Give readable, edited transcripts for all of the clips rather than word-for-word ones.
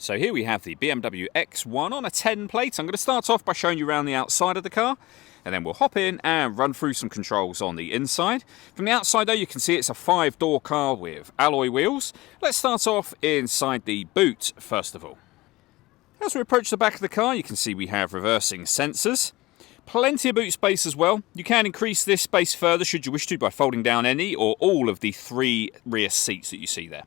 So here we have the BMW X1 on a 10 plate. I'm going to start off by showing you around the outside of the car, and then we'll hop in and run through some controls on the inside. From the outside though, you can see it's a 5-door car with alloy wheels. Let's start off inside the boot first of all. As we approach the back of the car, you can see we have reversing sensors. Plenty of boot space as well. You can increase this space further should you wish to by folding down any or all of the 3 rear seats that you see there.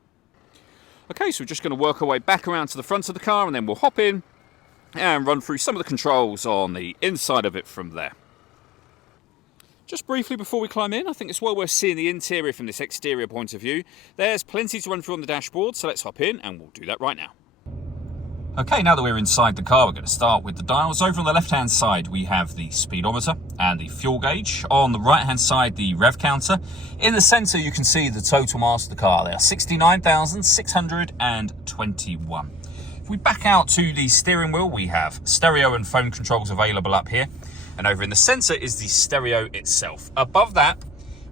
Okay, so we're just going to work our way back around to the front of the car, and then we'll hop in and run through some of the controls on the inside of it from there. Just briefly before we climb in, I think it's well worth seeing the interior from this exterior point of view. There's plenty to run through on the dashboard, so let's hop in and we'll do that right now. Okay, now that we're inside the car, we're going to start with the dials. Over on the left-hand side, we have the speedometer and the fuel gauge. On the right-hand side, the rev counter. In the centre, you can see the total miles of the car. They are 69,621. If we back out to the steering wheel, we have stereo and phone controls available up here. And over in the centre is the stereo itself. Above that,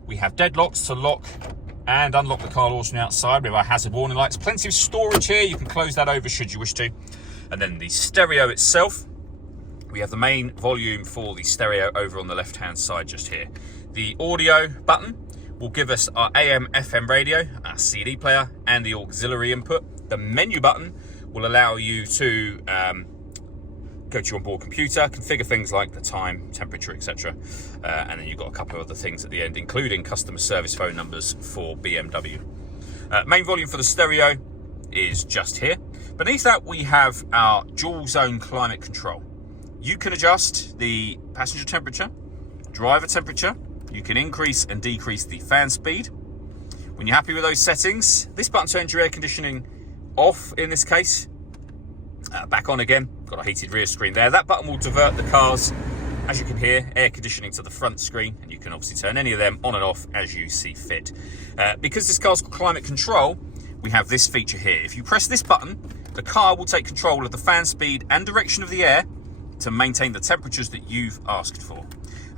we have deadlocks to lock and unlock the car doors from the outside with our hazard warning lights. Plenty of storage here. You can close that over should you wish to. And then the stereo itself, we have the main volume for the stereo over on the left-hand side just here. The audio button will give us our AM, FM radio, our CD player, and the auxiliary input. The menu button will allow you to go to your onboard computer, configure things like the time, temperature, etc. And then you've got a couple of other things at the end, including customer service phone numbers for BMW. Main volume for the stereo is just here. Beneath that, we have our dual zone climate control. You can adjust the passenger temperature, driver temperature. You can increase and decrease the fan speed. When you're happy with those settings, this button turns your air conditioning off in this case. Back on again, got a heated rear screen there. That button will divert the car's, as you can hear, air conditioning to the front screen, and you can obviously turn any of them on and off as you see fit. Because this car's got climate control, we have this feature here. If you press this button, the car will take control of the fan speed and direction of the air to maintain the temperatures that you've asked for.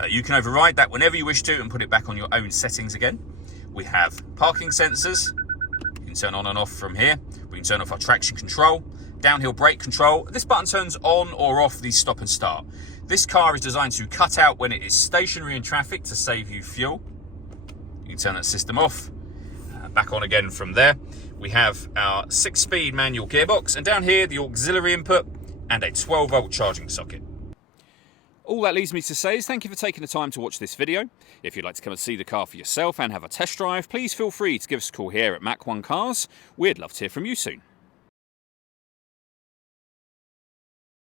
You can override that whenever you wish to and put it back on your own settings again. We have parking sensors. You can turn on and off from here. We can turn off our traction control. Downhill brake control. This button turns on or off the stop and start. This car is designed to cut out when it is stationary in traffic to save you fuel. You can turn that system off. Back on again from there. We have our 6-speed manual gearbox, and down here the auxiliary input and a 12-volt charging socket. All that leaves me to say is thank you for taking the time to watch this video. If you'd like to come and see the car for yourself and have a test drive, please feel free to give us a call here at Mach 1 Cars. We'd love to hear from you soon.